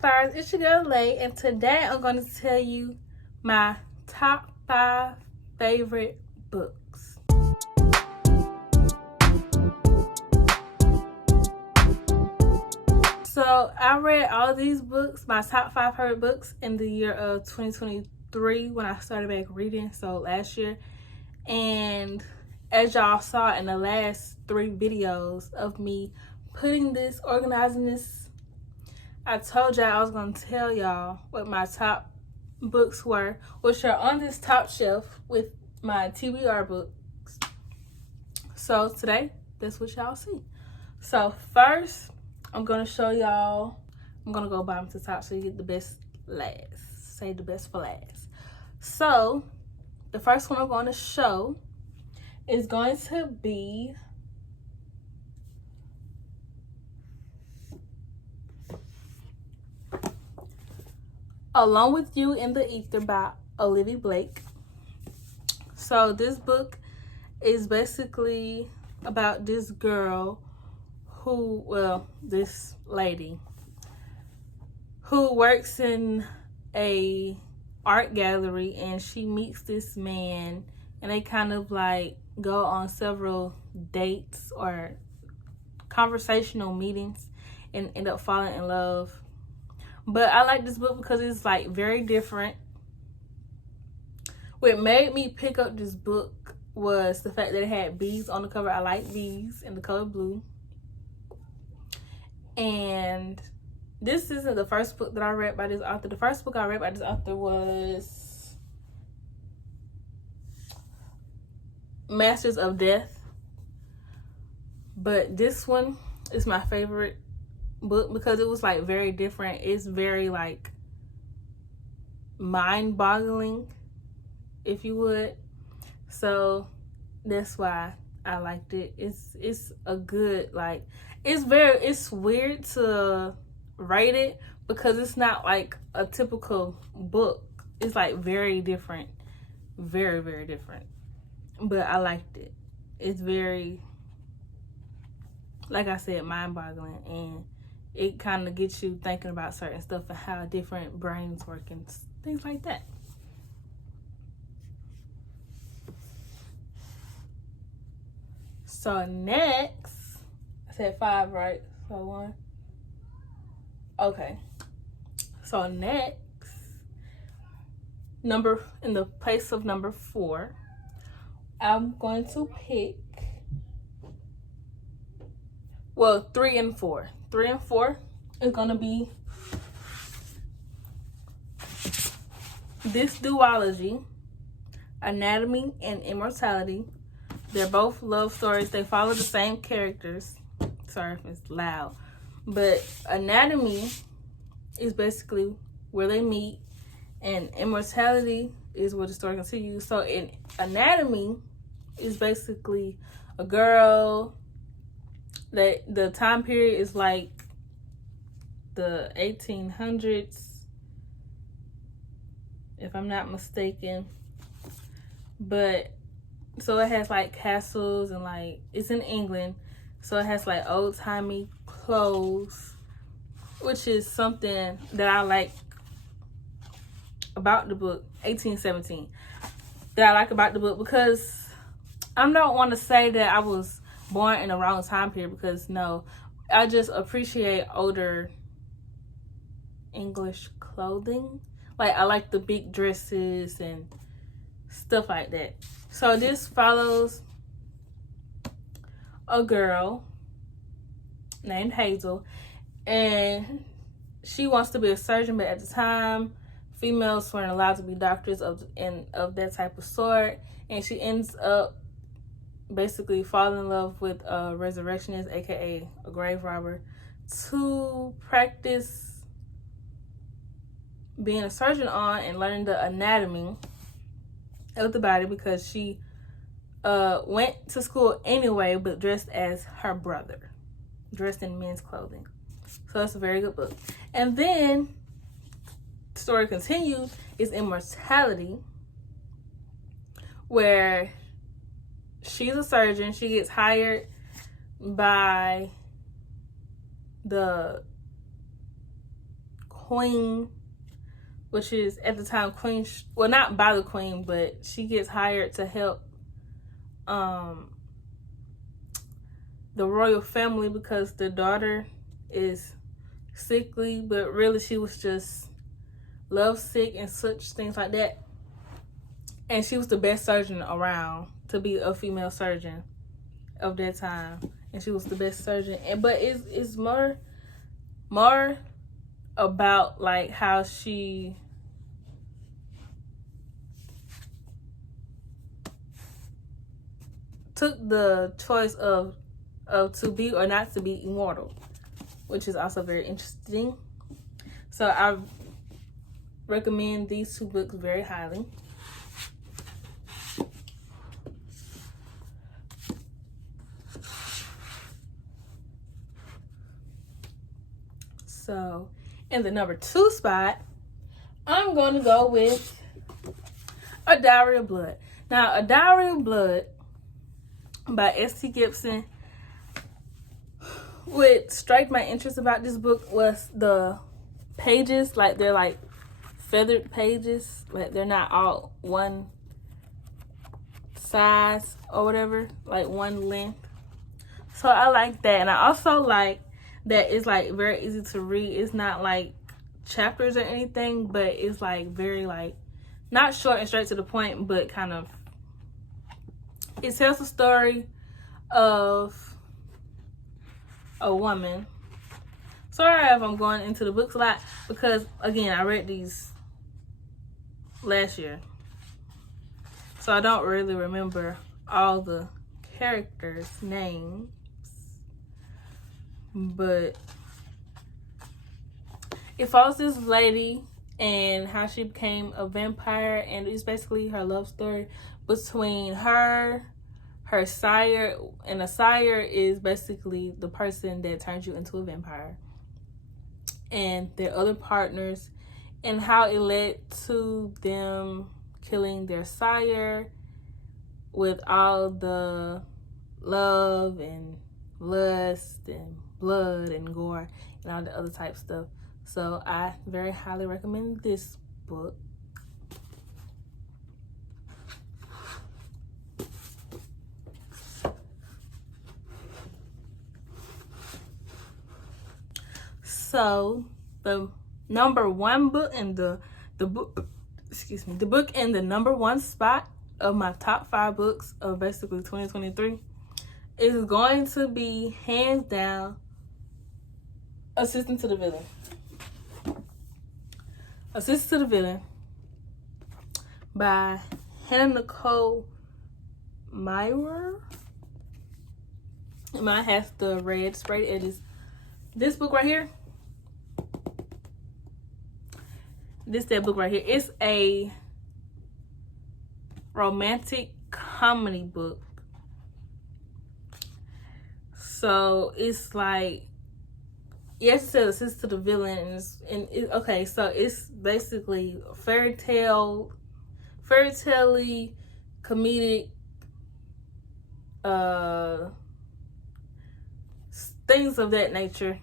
Leiflowers, it's your girl Lay, and today I'm going to tell you my top 5 favorite books. So I read all these books, my top 5 favorite books, in the year of 2023 when I started back reading, so last year. And as y'all saw in the last 3 videos of me organizing this, I told y'all I was going to tell y'all what my top books were, which are on this top shelf with my TBR books. So today, that's what y'all see. So first, I'm going to show y'all, I'm going to go bottom to top so you get the best last. Say the best for last. So, the first one I'm going to show is going to be Alone with You in the Ether by Olivia Blake. So this book is basically about this girl this lady who works in a art gallery, and she meets this man, and they kind of like go on several dates or conversational meetings and end up falling in love. But I like this book because it's like very different. What made me pick up this book was the fact that it had bees on the cover. I like bees in the color blue. And this isn't the first book that I read by this author. The first book I read by this author was Masters of Death. But this one is my favorite book because it was like very different. It's very like mind-boggling, if you would. So that's why I liked it. It's a good, like, it's weird to rate it because it's not like a typical book. It's like very different, very, very different. But I liked it. It's very, like I said, mind-boggling, and it kind of gets you thinking about certain stuff and how different brains work and things like that. So next, I said 5, right? So 1. Okay. So next, in the place of number 4, I'm going to pick, 3 and 4. 3 and 4 is going to be This Duology, Anatomy and Immortality. They're both love stories. They follow the same characters. Sorry if it's loud. But Anatomy is basically where they meet, and Immortality is where the story continues. So in Anatomy is basically a girl that the time period is like the 1800s, if I'm not mistaken. But so it has like castles and like, it's in England, so it has like old-timey clothes, which is something that I like about the book. 1817 that I like about the book, because I don't want to say that I was born in the wrong time period, because no, I just appreciate older English clothing. Like, I like the big dresses and stuff like that. So this follows a girl named Hazel, and she wants to be a surgeon, but at the time females weren't allowed to be doctors of that type of sort, and she ends up basically falling in love with a resurrectionist, aka a grave robber, to practice being a surgeon on and learning the anatomy of the body, because she went to school anyway, but dressed as her brother, dressed in men's clothing. So it's a very good book. And then the story continues is Immortality, where she's a surgeon. She gets hired by the queen, which is at the time queen, well, not by the queen, but she gets hired to help the royal family because the daughter is sickly, but really she was just lovesick and such things like that. And she was the best surgeon around to be a female surgeon of that time, and she was the best surgeon. And but it's more about like how she took the choice of to be or not to be immortal, which is also very interesting. So I recommend these two books very highly. So in the number 2 spot, I'm going to go with A Diary of Blood. Now, A Diary of Blood by S.T. Gibson. What struck my interest about this book was the pages. Like, they're like feathered pages. Like, they're not all one size or whatever, like one length. So I like that. And I also like that it's like very easy to read. It's not like chapters or anything, but it's like very like not short and straight to the point, but kind of, it tells the story of a woman. Sorry if I'm going into the books a lot, because again, I read these last year, so I don't really remember all the characters' names. But it follows this lady and how she became a vampire, and it's basically her love story between her sire, and a sire is basically the person that turns you into a vampire, and their other partners, and how it led to them killing their sire with all the love and lust and blood and gore and all the other type stuff. So I very highly recommend this book. So the number 1 book and the book in the number 1 spot of my top 5 books of basically 2023 is going to be hands down Assistant to the Villain. Assistant to the Villain by Hannah Nicole Myrer. Mine has the red sprayed edges. This book right here, that book right here, it's a romantic comedy book. So it's like, yes, it says Assist to the Villain, okay, so it's basically fairy tale comedic things of that nature.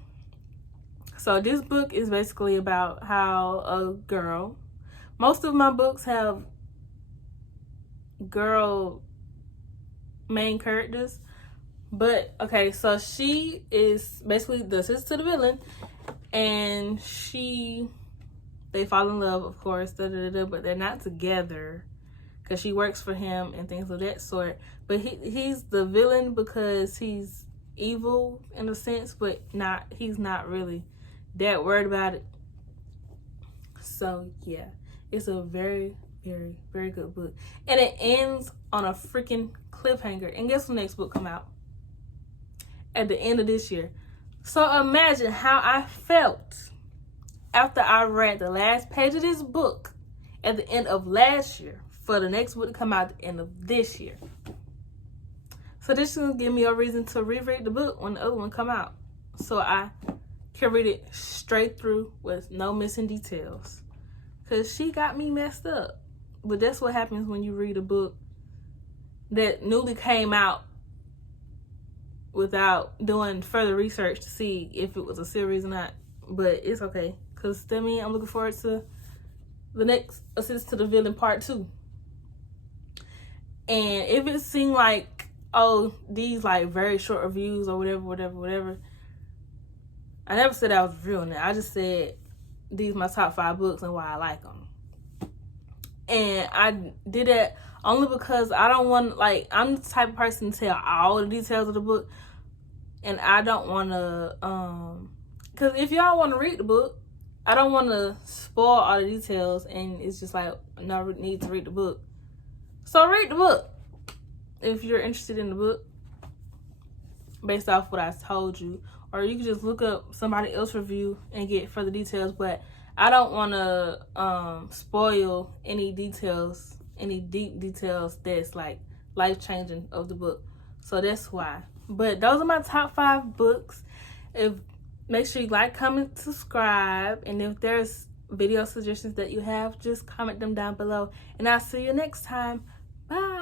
So this book is basically about how a girl, most of my books have girl main characters, but okay, so she is basically the sister to the villain, and they fall in love, of course, but they're not together because she works for him and things of that sort. But he's the villain because he's evil in a sense, but he's not really that worried about it. So yeah, it's a very, very, very good book, and it ends on a freaking cliffhanger. And guess when the next book come out? At the end of this year. So imagine how I felt after I read the last page of this book at the end of last year for the next book to come out at the end of this year. So this is going to give me a reason to reread the book when the other one come out, so I can read it straight through with no missing details, because she got me messed up. But that's what happens when you read a book that newly came out without doing further research to see if it was a series or not. But it's okay. because that means I'm looking forward to the next Assist to the Villain Part 2. And if it seemed like, oh, these like very short reviews or whatever, I never said I was reviewing it. I just said these are my top 5 books and why I like them. And I did that only because I don't want, like, I'm the type of person to tell all the details of the book. And I don't want to, because if y'all want to read the book, I don't want to spoil all the details. And it's just like, no need to read the book. So read the book if you're interested in the book based off what I told you. Or you can just look up somebody else's review and get further details. But I don't want to spoil any details, any deep details that's like life-changing of the book. So that's why. But those are my top 5 books. Make sure you like, comment, subscribe. And if there's video suggestions that you have, just comment them down below. And I'll see you next time. Bye.